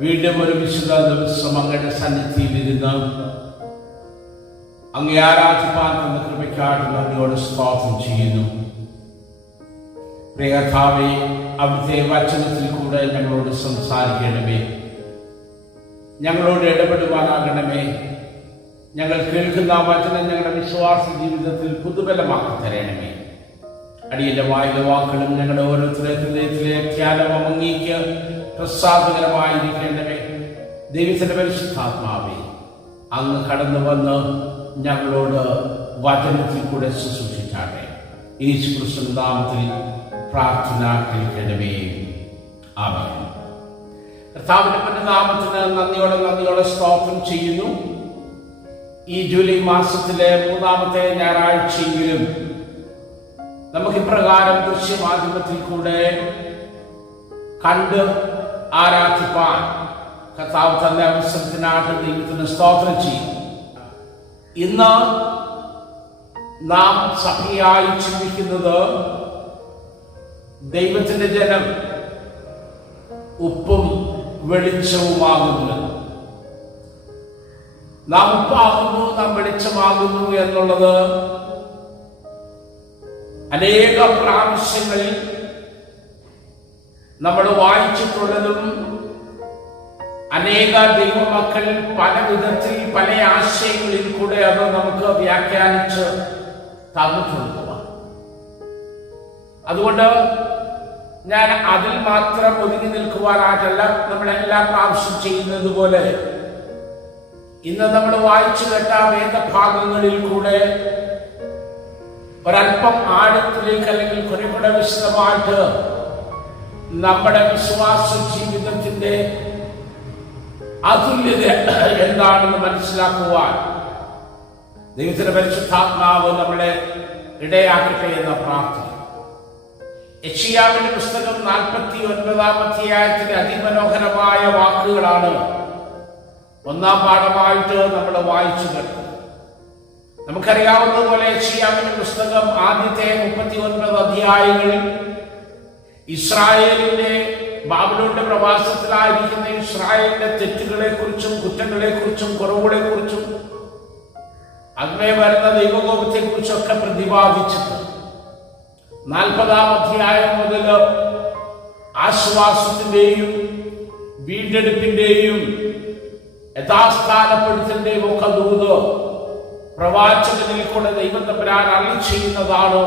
വീണ്ടും ഒരു വിശുദ്ധ ദിവസം അങ്ങയുടെ സന്നിധിയിലിരുന്ന് അങ്ങേ ആരാധിപ്പാൻ തന്ന കൃപയ്ക്കായിട്ട് നന്ദിയോട് സ്തോത്രം ചെയ്യുന്നു. പ്രിയ കർത്താവേ, അവിടുത്തെ വചനത്തിൽ കൂടെ ഞങ്ങളോട് സംസാരിക്കണമേ, ഞങ്ങളോട് ഇടപെടുവാനാകണമേ. ഞങ്ങൾ കേൾക്കുന്ന വചനം ഞങ്ങളുടെ വിശ്വാസ ജീവിതത്തിൽ പുതുബലമാക്കി തരണമേ. അടിയന്റെ വായിലെ വാക്കുകളും ഞങ്ങളുടെ ഓരോരുത്തരുടെ ഹൃദയത്തിലെ ധ്യാനം അങ്ങേക്ക് പ്രസാദകരമായിരിക്കണമേ. ദൈവത്തിന്റെ പരിശുദ്ധാത്മാവേ, അങ്ങ് കടന്നു വന്ന് ഞങ്ങളോട് വചനത്തിൽ കൂടെ ശുശ്രൂഷിച്ചാട്ടെ. യേശുക്രിസ്തുവിന്റെ നാമത്തിൽ പ്രാർത്ഥന കേൾക്കണമേ. ആമേൻ. കർത്താവിന്റെ നാമത്തിന് നന്ദിയോടെ സ്തോത്രം ചെയ്യുന്നു. ഈ ജൂലൈ മാസത്തിലെ 3-ാമത്തെ ഞായറാഴ്ചയെങ്കിലും നമുക്ക് ഇപ്രകാരം ദൃശ്യമാധ്യമത്തിൽ കൂടെ കണ്ട് ആരാധിപ്പാൻ കർത്താവ് തന്റെ അവസരത്തിനായിട്ട് ദൈവത്തിന് സ്തോത്രം ചെയ്യും. ഇന്ന് നാം സഭയായി ചിന്തിക്കുന്നത് ദൈവത്തിന്റെ ജനം ഉപ്പും വെളിച്ചവുമാകുന്നു. നാം ഉപ്പാകുന്നു, നാം വെളിച്ചമാകുന്നു എന്നുള്ളത് അനേക പ്രാവശ്യങ്ങളിൽ നമ്മൾ വായിച്ചിട്ടുള്ളതും അനേക ദൈവമക്കൾ പല വിധത്തിൽ പല ആശയങ്ങളിൽ കൂടെ അത് നമുക്ക് വ്യാഖ്യാനിച്ച് തന്നിട്ടുള്ളതാണ്. അതുകൊണ്ട് ഞാൻ അതിൽ മാത്രം ഒതുങ്ങി നിൽക്കുവാനായിട്ടല്ല നമ്മളെല്ലാ പ്രാവശ്യം ചെയ്യുന്നത് പോലെ ഇന്ന് നമ്മൾ വായിച്ചു കേട്ട വേദഭാഗങ്ങളിൽ കൂടെ ഒരല്പം ആഴത്തിലേക്ക് അല്ലെങ്കിൽ കുറെ കൂടെ വിശദമായിട്ട് നമ്മുടെ വിശ്വാസ ജീവിതത്തിന്റെ അതുല്യത എന്താണെന്ന് മനസ്സിലാക്കുവാൻ ദൈവത്തിന്റെ പരിശുദ്ധാത്മാവ് നമ്മളെ ഇടയാക്കട്ടെ എന്ന പ്രാർത്ഥന. യെശയ്യാവിന്റെ പുസ്തകം 49-ാം അധ്യായത്തിന്റെ അതിമനോഹരമായ വാക്കുകളാണ് 1-ാം പാഠമായിട്ട് നമ്മൾ വായിച്ചു കേട്ടത്. നമുക്കറിയാവുന്നതുപോലെ യെശയ്യാവിന്റെ പുസ്തകം ആദ്യത്തെ 39 അധ്യായങ്ങളിൽ ഇസ്രായേലിന്റെ ബാബിലോണിന്റെ പ്രവാസത്തിലായിരിക്കുന്ന ഇസ്രായേലിന്റെ തെറ്റുകളെ കുറിച്ചും കുറ്റങ്ങളെ കുറിച്ചും കുറവുകളെ കുറിച്ചും അങ്ങനെ വരുന്ന ദൈവകോപത്തെ കുറിച്ചൊക്കെ പ്രതിപാദിച്ചിട്ട് 40-ാം അധ്യായം മുതൽ ആശ്വാസത്തിന്റെയും വീണ്ടെടുപ്പിന്റെയും യഥാസ്ഥാനപ്പെടുത്തലിന്റെയും ഒക്കെ ദൂത് പ്രവാചകനിൽ കൂടെ ദൈവം തമ്പുരാൻ അരുളി ചെയ്യുന്നതാണ്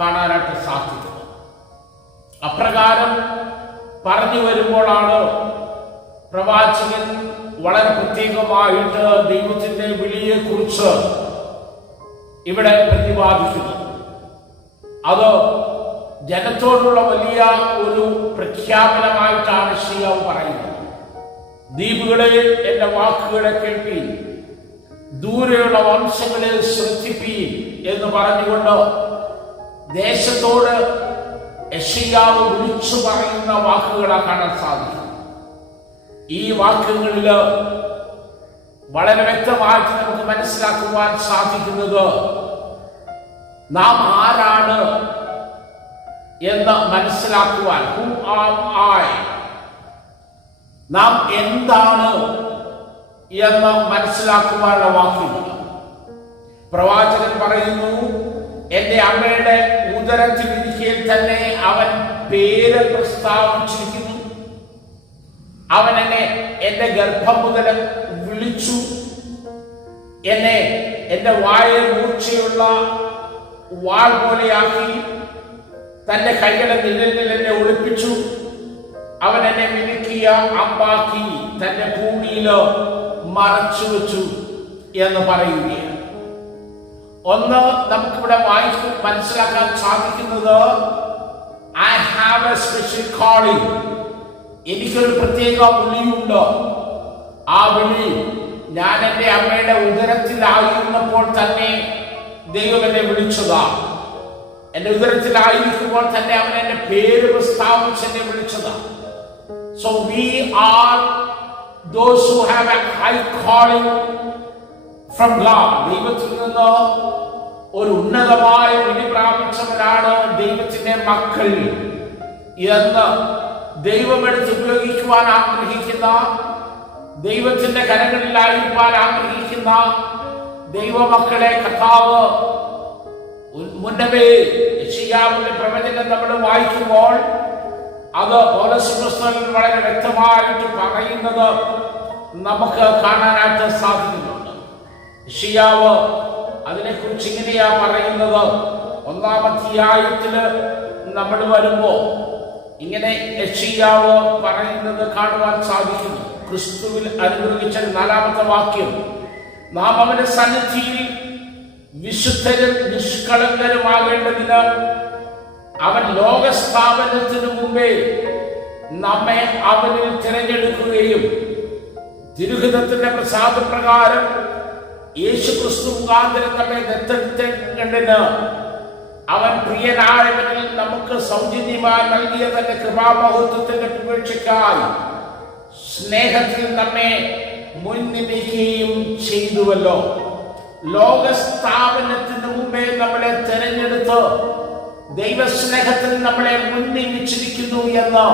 കാണാനായിട്ട് സാധിക്കുന്നത്. അപ്രകാരം പറഞ്ഞു വരുമ്പോഴാണ് പ്രവാചകൻ വളരെ പ്രത്യേകമായിട്ട് ദൈവത്തിന്റെ വിളിയെ കുറിച്ച് ഇവിടെ പ്രതിപാദിക്കുന്നത്. അത് ജനത്തോടുള്ള വലിയ ഒരു പ്രഖ്യാപനമായിട്ടാണ് യെശയ്യാവ് പറയുന്നത്. ദ്വീപുകളെ എന്റെ വാക്കുകളെ കേൾപ്പീൻ, ദൂരെയുള്ള വംശങ്ങളെ ശ്രദ്ധിപ്പീൻ എന്ന് പറഞ്ഞുകൊണ്ട് ദേശത്തോട് യെശയ്യാവ് വിളിച്ചു പറയുന്ന വാക്കുകളാണ് കാണാൻ സാധിക്കും. ഈ വാക്കുകളില് വളരെ വ്യക്തമായിട്ട് നമുക്ക് മനസ്സിലാക്കുവാൻ സാധിക്കുന്നത് നാം ആരാണ് എന്ന് മനസ്സിലാക്കുവാൻ, ഹു ആം ഐ, നാം എന്താണ് എന്ന് മനസ്സിലാക്കുവാനുള്ള വാക്കുകൾ. പ്രവാചകൻ പറയുന്നു, എന്റെ അമ്മയുടെ ഉദരത്തിലിരിക്കൽ തന്നെ അവൻ പേര് പ്രസ്താവിച്ചിരിക്കുന്നു. അവൻ എന്നെ എന്റെ ഗർഭം മുതൽ വിളിച്ചു, എന്നെ എന്റെ വായിൽ മൂർച്ചയുള്ള വാൾ പോലെയാക്കി, തന്റെ കൈകളെ നിഴലിൽ എന്നെ ഒളിപ്പിച്ചു. അവൻ എന്നെ മിനുക്കിയ അമ്പാക്കി തന്റെ ഭൂമിയില് മറച്ചു വെച്ചു എന്ന് പറയുകയാണ്. ഒന്ന് നമുക്കിവിടെ വായിച്ച് മനസ്സിലാക്കാൻ സാധിക്കുന്നത്, I have A special calling, എനിക്കൊരു പ്രത്യേക വിളിയുണ്ട്. ആ വിളി ഞാൻ എന്റെ അമ്മയുടെ ഉദരത്തിലായിരുന്നപ്പോൾ തന്നെ ദൈവം എന്നെ വിളിച്ചതാണ്. എന്റെ ഉദരത്തിലായിരിക്കുമ്പോൾ തന്നെ അവൻ എന്റെ പേര് പ്രസ്താവിച്ച് എന്നെ വിളിച്ചതാണ്. So we are those who have a high calling from God. ദൈവത്തിൽ നിന്ന് ഒരു ഉന്നതമായ വിളി പ്രാപിച്ചവരാണ് ദൈവത്തിന്റെ മക്കൾ എന്ന് ദൈവം എടുത്ത് ഉപയോഗിക്കുവാൻ ആഗ്രഹിക്കുന്ന കാത്തിരിക്കുന്ന, ദൈവത്തിന്റെ കരങ്ങളിലായിരിക്കാൻ ആഗ്രഹിക്കുന്ന ദൈവമക്കളെ കർത്താവ് മുന്നമേ യെശയ്യാവിന്റെ പ്രവചനം നമ്മൾ വായിക്കുമ്പോൾ അത് പൗലോസ് വളരെ വ്യക്തമായിട്ട് പറയുന്നത് നമുക്ക് കാണാനായിട്ട് സാധിക്കുന്നുണ്ട്. യെശയ്യാവ് അതിനെക്കുറിച്ച് ഇങ്ങനെയാ പറയുന്നത്. 1-ാം അധ്യായത്തില് നമ്മൾ വരുമ്പോ ഇങ്ങനെ യെശയ്യാവ് പറയുന്നത് കാണുവാൻ സാധിക്കുന്നു. ക്രിസ്തുവിൽ അനുഗ്രഹിച്ച 4-ാമത്തെ വാക്യം, നാം അവന്റെ സന്നിധിയിൽ വിശുദ്ധരും നിഷ്കളങ്കരുമാകേണ്ടതിന് അവൻ ലോകസ്ഥാപനത്തിനു മുമ്പേ നമ്മെ അവനിൽ തിരഞ്ഞെടുക്കുകയും തിരുഹിതത്തിന്റെ പ്രസാദപ്രകാരം യേശു ക്രിസ്തു മുഖാന്തരം നമ്മെ ദത്തെടുത്തേണ്ടതിന് അവൻ പ്രിയനായവനിൽ നമുക്ക് സൗജന്യമായി നൽകിയ തന്റെ കൃപാമഹത്വത്തിന്റെ പുകഴ്ചയ്ക്കായി സ്നേഹത്തിൽ നമ്മെ മുൻനിർണയിക്കുകയും ചെയ്തുവല്ലോ. ലോകസ്ഥാപനത്തിന് മുമ്പേ നമ്മളെ തെരഞ്ഞെടുത്ത് ദൈവസ്നേഹത്തിൽ നമ്മളെ മുൻനിയമിച്ചിരിക്കുന്നു എന്ന്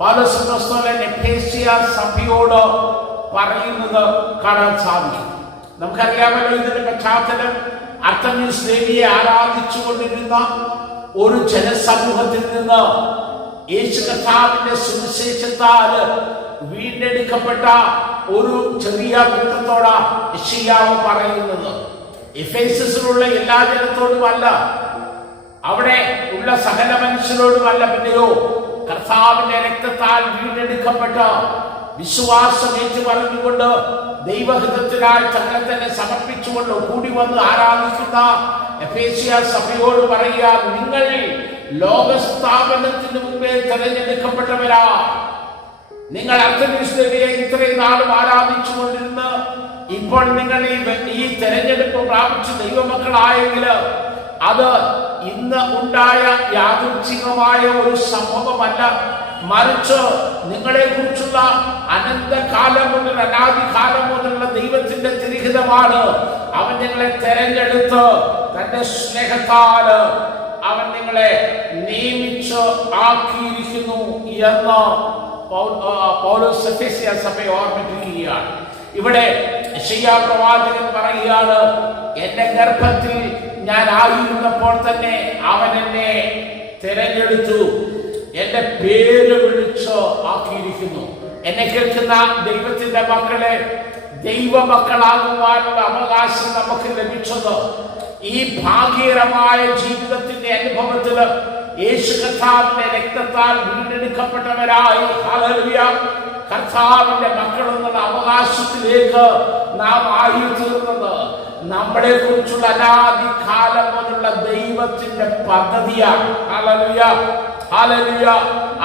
പൗലോസ് അപ്പോസ്തലൻ എഫേസ്യ സഭയോട് പറയുന്നത് കാണാൻ സാധിക്കും. നമുക്കറിയാമല്ലോ ഇതിന്റെ പശ്ചാത്തലം അർത്തമീസ് ദേവിയെ ആരാധിച്ചുകൊണ്ടിരുന്ന ഒരു ജനസമൂഹത്തിൽ നിന്ന് യേശു കർത്താവിന്റെ സുവിശേഷത്താൽ വീണ്ടെടുക്കപ്പെട്ട ഒരു ചെറിയ കൂട്ടത്തോടാ യെശയ്യാവ് പറയുന്നത്. എഫേസസിലുള്ള എല്ലാ ജനത്തോടുമല്ല, അവിടെ ഉള്ള സകല മനുഷ്യരോടുമല്ല, പിന്നെയോ കർത്താവിന്റെ രക്തത്താൽ വീണ്ടെടുക്കപ്പെട്ട വിശ്വാസം ഏറ്റു പറഞ്ഞുകൊണ്ട് ദൈവഹിതത്തിനായി തങ്ങളെ തന്നെ സമർപ്പിച്ചുകൊണ്ട് കൂടി വന്ന് ആരാധിക്കുന്ന എഫേസ്യ സഭയോട് പറയുക, നിങ്ങൾ ലോകസ്ഥാപനത്തിന് മുമ്പേ തെരഞ്ഞെടുക്കപ്പെട്ടവരാ. നിങ്ങൾ അർത്തമീസ് ദേവിയെ ഇത്രയും നാളും ആരാധിച്ചു കൊണ്ടിരുന്ന് ഇപ്പോൾ നിങ്ങൾ ഈ തെരഞ്ഞെടുപ്പ് പ്രാപിച്ച് ദൈവമക്കളായെങ്കിൽ അത് ഇന്ന് ഉണ്ടായ യാദൃച്ഛികമായ ഒരു സംഭവമല്ല, മറിച്ച് നിങ്ങളെ കുറിച്ചുള്ള അനന്തകാലം മുതൽ അനാദികാലം മുതലുള്ള ദൈവത്തിന്റെ തിരിഹിതമാണ്. അവൻ നിങ്ങളെ തെരഞ്ഞെടുത്ത് തന്റെ സ്നേഹത്താല് അവൻ നിങ്ങളെ നിയമിച്ച് ആക്കിയിരിക്കുന്നു എന്ന് പൗലോസ് എഫേസ്യ സഭയെ ഓർമ്മിപ്പിക്കുകയാണ്. ഇവിടെ യെശയ്യാ പ്രവാചകൻ പറയുകയാണ്, എന്റെ ഗർഭത്തിൽ ഞാൻ ആയിരുന്നപ്പോൾ തന്നെ അവൻ എന്നെ തിരഞ്ഞെടുത്തു, എന്റെ പേര് വിളിച്ച് ആക്കിയിരിക്കുന്നു. എന്നെ കേൾക്കുന്ന ദൈവത്തിന്റെ മക്കളെ, ദൈവമക്കളാകുവാനുള്ള അവകാശം നമുക്ക് ലഭിച്ചത് ഈ ഭാഗ്യകരമായ ജീവിതത്തിന്റെ അനുഭവത്തില് യേശു കർത്താവിന്റെ രക്തത്താൽ വീണ്ടെടുക്കപ്പെട്ടവരായി ഹല്ലേലൂയ കർത്താവിന്റെ മക്കളെന്നുള്ള അവകാശത്തിലേക്ക് നാം ആയി തീർന്നത് നമ്മളെ കുറിച്ചുള്ള അനാദികാലം മുതലുള്ള ദൈവത്തിന്റെ പദ്ധതിയാണ്. Hallelujah hallelujah.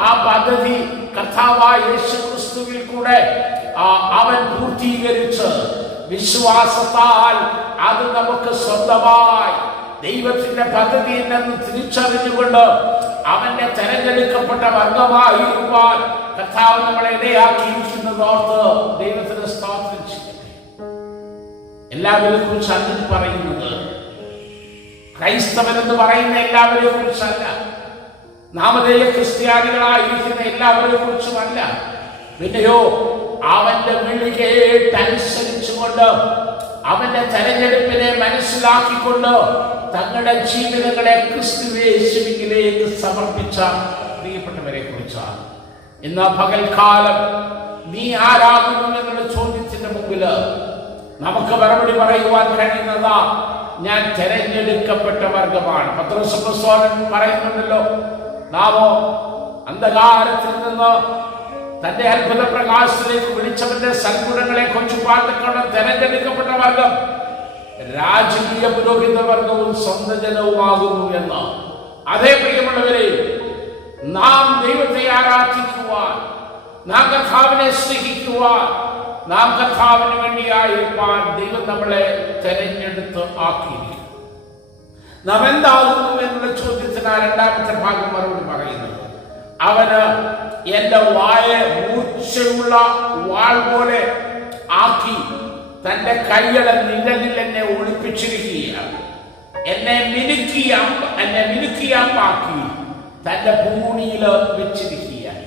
ആ പദ്ധതി കർത്താവായ യേശു ക്രിസ്തുവിൽ കൂടെ അവൻ പൂർത്തീകരിച്ച് വിശ്വാസത്താൽ അത് നമുക്ക് സ്വന്തമായി ദൈവത്തിന്റെ പദ്ധതിയിൽ നിന്ന് തിരിച്ചറിഞ്ഞുകൊണ്ട് അവന്റെ തെരഞ്ഞെടുക്കപ്പെട്ട വർഗമായിരിക്കാൻ കർത്താവ് നമ്മളെ ഇടയാക്കിയിരിക്കുന്നത് ഓർത്ത് ദൈവത്തിന് സ്തോത്രം ചെയ്യട്ടെ. എല്ലാവരെ കുറിച്ചാണ് ഇത് പറയുന്നത്. ക്രൈസ്തവൻ എന്ന് പറയുന്ന എല്ലാവരെ കുറിച്ചല്ല, നാമധേയ ക്രിസ്ത്യാനികളായിരിക്കുന്ന എല്ലാവരെ കുറിച്ചുമല്ല, പിന്നെയോ അവന്റെ വിളി കേട്ടനുസരിച്ചുകൊണ്ട് അവന്റെ തെരഞ്ഞെടുപ്പിനെ മനസ്സിലാക്കിക്കൊണ്ട് തങ്ങളുടെ ജീവിതങ്ങളെ ക്രിസ്തുയേശുവിലേക്ക് സമർപ്പിച്ച പ്രിയപ്പെട്ടവരെ കുറിച്ചാണ്. ഇന്ന് പകൽക്കാലം നീ ആരാകുന്നു എന്നുള്ള ചോദ്യത്തിന്റെ മുമ്പില് നമുക്ക് മറുപടി പറയുവാൻ കഴിയുന്നതാ, ഞാൻ തെരഞ്ഞെടുക്കപ്പെട്ട വർഗമാണ്. പത്രോസ് അപ്പോസ്തലൻ പറയുന്നുണ്ടല്ലോ, നാമോ അന്ധകാരത്തിൽ നിന്ന് തന്റെ അത്ഭുത പ്രകാശത്തിലേക്ക് വിളിച്ചവന്റെ സൽഗുണങ്ങളെ കൊച്ചുപാട്ടക്കൊണ്ട് തെരഞ്ഞെടുക്കപ്പെട്ട വർഗം രാജകീയ പുരോഹിത വർഗവും സ്വന്തം ജനവുമാകുന്നു എന്ന്. അതേ പ്രിയമുള്ളവരെ, നാം ദൈവത്തെ ആരാധിക്കുവാൻ, നാം കർത്താവിനെ സ്നേഹിക്കുവാൻ, നാം കർത്താവിന് വേണ്ടിയായിരിക്കാൻ ദൈവം നമ്മളെ തെരഞ്ഞെടുത്ത് ആക്കിയിരിക്കും. നാം എന്താകുന്നു എന്നുള്ള ചോദ്യത്തിന് രണ്ടാമത്തെ ഭാഗം മറുപടി പറയുന്നത്, അവന് എന്റെ വായ മൂർച്ചയുള്ള വാൾ പോലെ ആക്കി തന്റെ കൈകളെ നിഴലിൽ എന്നെ ഒളിപ്പിച്ചിരിക്കുകയാണ്. എന്നെ മിനുക്കിയാക്കി തന്റെ ഭൂമിയിൽ വെച്ചിരിക്കുകയാണ്.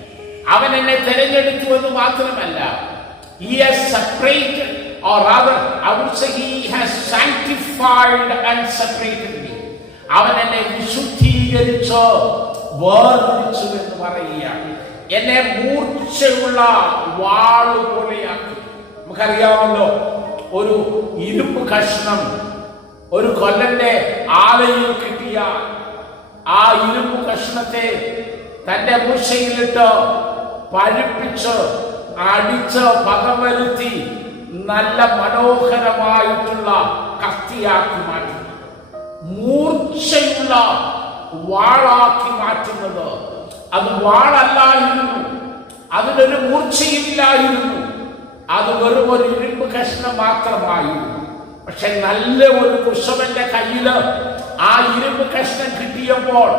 അവൻ എന്നെ തിരഞ്ഞെടുത്തു എന്ന് മാത്രമല്ല, he has separated, or rather I would say he has sanctified and separated me. അവൻ എന്നെ വിശുദ്ധീകരിച്ചു, വേർതിരിച്ചു എന്ന് പറയുകയാണ്. എന്നെ മൂർച്ചയുള്ള വാള് പോലെയാക്കി. നമുക്കറിയാമല്ലോ, ഒരു ഇരുമ്പ് കഷ്ണം ഒരു കൊല്ലന്റെ ആലയിൽ കിട്ടിയ ആ ഇരുമ്പ് കഷ്ണത്തെ തന്റെ മുശയിലിട്ട് പഴുപ്പിച്ച് അടിച്ച് പകവരുത്തി നല്ല മനോഹരമായിട്ടുള്ള കത്തിയാക്കി മാറ്റി, മൂർച്ചയുള്ള വാളാക്കി മാറ്റുന്നത്. അത് വാളല്ലായിരുന്നു, അതിനൊരു മൂർച്ചയില്ലായിരുന്നു, അത് വെറും ഒരു ഇരുമ്പ് കഷ്ണം മാത്രമായിരുന്നു. പക്ഷെ നല്ല ഒരു കുശവന്റെ കയ്യില് ആ ഇരുമ്പ് കഷ്ണം കിട്ടിയപ്പോൾ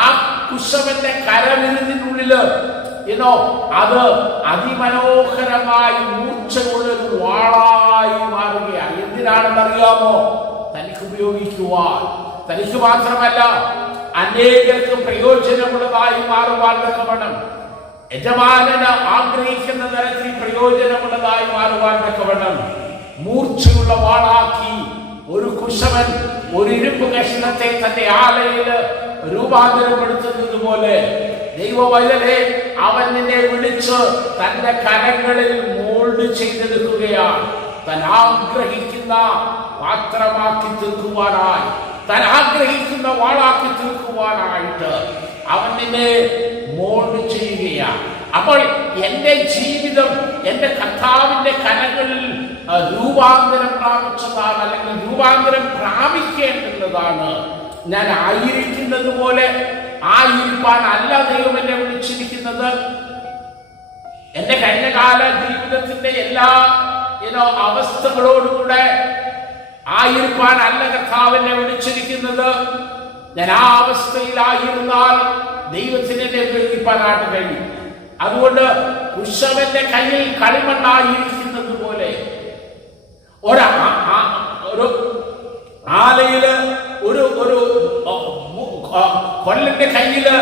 ആ കുശവന്റെ കരവിരുതിനുള്ളില് അത് അതിമനോഹരമായി മൂർച്ചയുള്ളൊരു വാളായി മാറുകയാണ്. എന്തിനാണെന്നറിയാമോ? തനിക്ക് ഉപയോഗിക്കുവാൻ, തനിക്ക് മാത്രമല്ല അനേകർക്ക് പ്രയോജനമുള്ളതായി മാറുവാൻ തക്കവണ്ണം, യജമാനന് ആഗ്രഹിക്കുന്ന തരത്തിൽ പ്രയോജനമുള്ളതായി മാറുവാൻ തക്കവണ്ണം മൂർച്ചയുള്ള വാളാക്കി ഒരു കുശവൻ ഒരു ഇരുമ്പ് കഷ്ണത്തെ തന്റെ ആലയിൽ രൂപാന്തരപ്പെടുത്തുന്നത് പോലെ ദൈവവചനെ അവൻ നിന്നെ വിളിച്ച് തന്റെ കരങ്ങളിൽ മോൾഡ് ചെയ്തെടുക്കുകയാണ്. താൻ ആഗ്രഹിക്കുന്ന പാത്രമാക്കി തീർക്കുവാനായി, താൻ ആഗ്രഹിക്കുന്ന വാളാക്കി തീർക്കുവാനായിട്ട് അവൻ നിന്നെ മോൾഡ് ചെയ്യുകയാണ്. അപ്പോൾ എന്റെ ജീവിതം എന്റെ കർത്താവിന്റെ കരങ്ങളിൽ രൂപാന്തരം പ്രാപിച്ചതാണ്, അല്ലെങ്കിൽ രൂപാന്തരം പ്രാപിക്കേണ്ടുന്നതാണ്. ഞാൻ ആയിരിക്കുന്നത് പോലെ ആയിരിക്കാൻ അല്ല ദൈവം എന്നെ വിളിച്ചിരിക്കുന്നത്. എന്റെ കഴിഞ്ഞകാല ജീവിതത്തിന്റെ എല്ലാ അവസ്ഥകളോടുകൂടെ ആയിരിക്കാൻ അല്ല കർത്താവ് എന്നെ വിളിച്ചിരിക്കുന്നത്. ഞാൻ ആ അവസ്ഥയിലായിരുന്നാൽ ദൈവത്തിന് എന്നെ ഉപയോഗിക്കാനായിട്ട് കഴിയും. അതുകൊണ്ട് കുശവന്റെ കയ്യിൽ കളിമണ്ണായിരിക്കുന്നത് പോലെ ഒരു ആലയില് ഒരു കൊല്ലന്റെ കയ്യില്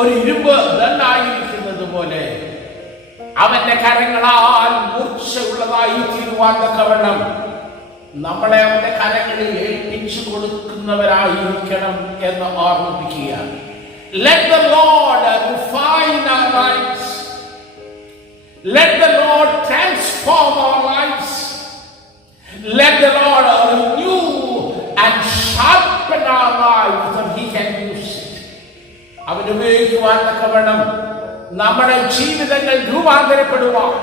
ഒരു ഇരുമ്പ് ദണ്ടായിരിക്കുന്നത് പോലെ അവന്റെ കരങ്ങളാൽ മൂർച്ചയുള്ളതായി തീരുവാൻ തക്കവണ്ണം നമ്മളെ അവന്റെ കരങ്ങളിൽ ഏൽപ്പിച്ചു കൊടുക്കുന്നവരായിരിക്കണം എന്ന് ഓർമ്മിപ്പിക്കുകയാണ്. Let the Lord refine our lives. Let the Lord transform our lives. Let the Lord renew and sharpen our lives that He can use it. അവൻ ഉപയോഗിക്കുവാൻ തക്കവണ്ണം നമ്മുടെ ജീവിതങ്ങൾ രൂപാന്തരപ്പെടുവാൻ,